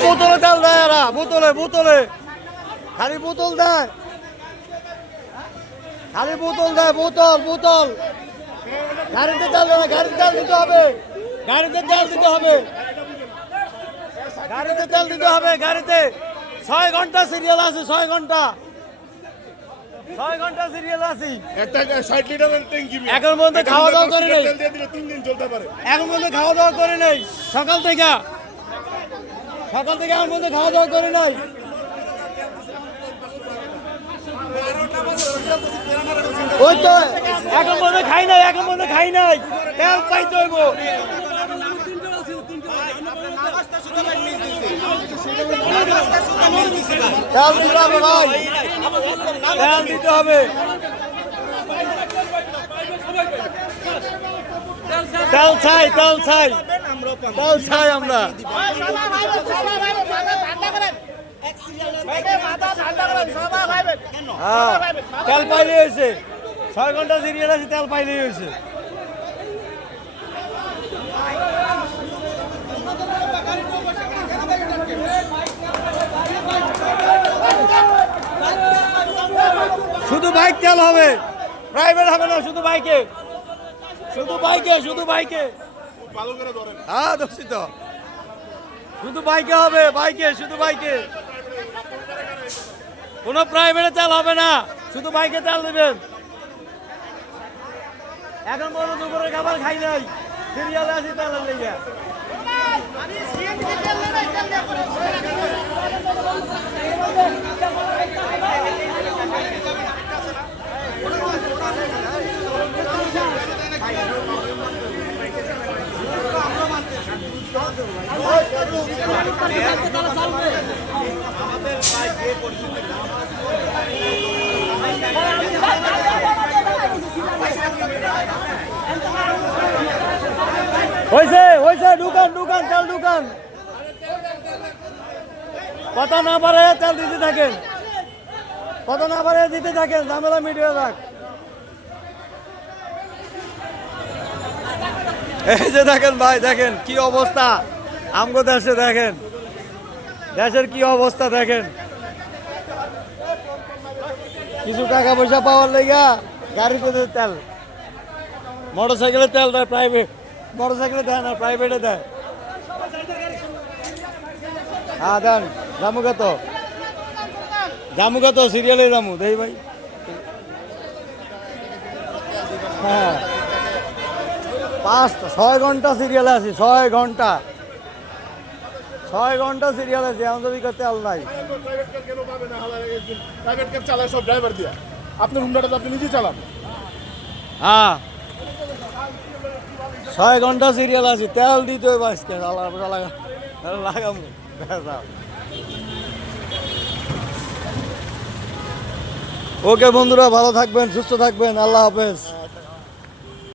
বোতলে তেল দেয় এরা, বোতলে বোতলে খালি বোতল দেয়, খালি বোতল দেয়, বোতল বোতল। গাড়িতে তেল দেয় না, গাড়িতে তেল দিতে হবে, গাড়িতে তেল দিতে হবে, গাড়িতে তেল দিতে হবে, গাড়িতে 6 ঘন্টা সিরিয়াল আছে, 6 ঘন্টা, 6 ঘন্টা সিরিয়াল আছি। একটা 60 লিটারের ট্যাঙ্কি এখন পর্যন্ত খাওয়া দাওয়া করে নেই, তেল দিয়ে দিলে 3 দিন চলতে পারে। এখন পর্যন্ত খাওয়া দাওয়া করে নেই, সকাল থেকে এখন পর্যন্ত খাওয়া দাওয়া করে নাই। ওই তো এখন পর্যন্ত খাই নাই, এখন পর্যন্ত খাই নাই, তেল পাইতে হইব। তেল দিতে হবে ভাই, তেল দিতে হবে, তেল চাই, তেল চাই, তেল চাই আমরা। হ্যাঁ তেল পাইলে হয়েছে, 6 ঘন্টা সিরিয়াল আছে, তেল পাইলেই হয়েছে। শুধু বাইক তেল হবে, প্রাইভেট হবে না, শুধু বাইকে, শুধু বাইকে, শুধু বাইকে। হ্যাঁ দোষিত, শুধু বাইকে হবে, বাইকে, শুধু বাইকে, কোনো প্রাইভেটে তেল হবে না, শুধু বাইকে তেল দেবেন। এখন বড় দুপুরের খাবার খাই নাই, সিরিয়ালে আছি তেলের লেগে। হয়েছে হয়েছে, ঢুকান ঢুকান, তেল ঢুকান, কথা না পারে তেল দিতে থাকেন, কথা না পারে দিতে থাকেন, ঝামেলা মিটিয়ে থাক। এই যে দেখেন ভাই, দেখেন কি অবস্থা আমগো দেশে, দেখেন দেশের কি অবস্থা, দেখেন কিছু টাকা পয়সা পাওয়ার লেগা গাড়িতে তেল, মোটর সাইকেলে তেল দেয় প্রাইভেট, মোটর সাইকেলে দেয় না, প্রাইভেটে দেয়। হ্যাঁ দেন, জামুকা তো, জামুকা তো সিরিয়ালে জামু দেই ভাই। হ্যাঁ 6 ঘন্টা সিরিয়ালে আছি, 6 ঘন্টা, 6 ঘন্টা সিরিয়াল আছে, এখন যদি তেল নাই। প্রাইভেট ক্যাব চালায় সব ড্রাইভার দিয়া, আপনার হুন্ডাটা তো আপনি নিজেই চালান। হ্যাঁ 6 ঘন্টা সিরিয়াল আছি, তেল দিতে হবে আজকে, লাগাম। ওকে বন্ধুরা, ভালো থাকবেন, সুস্থ থাকবেন, আল্লাহ হাফেজ।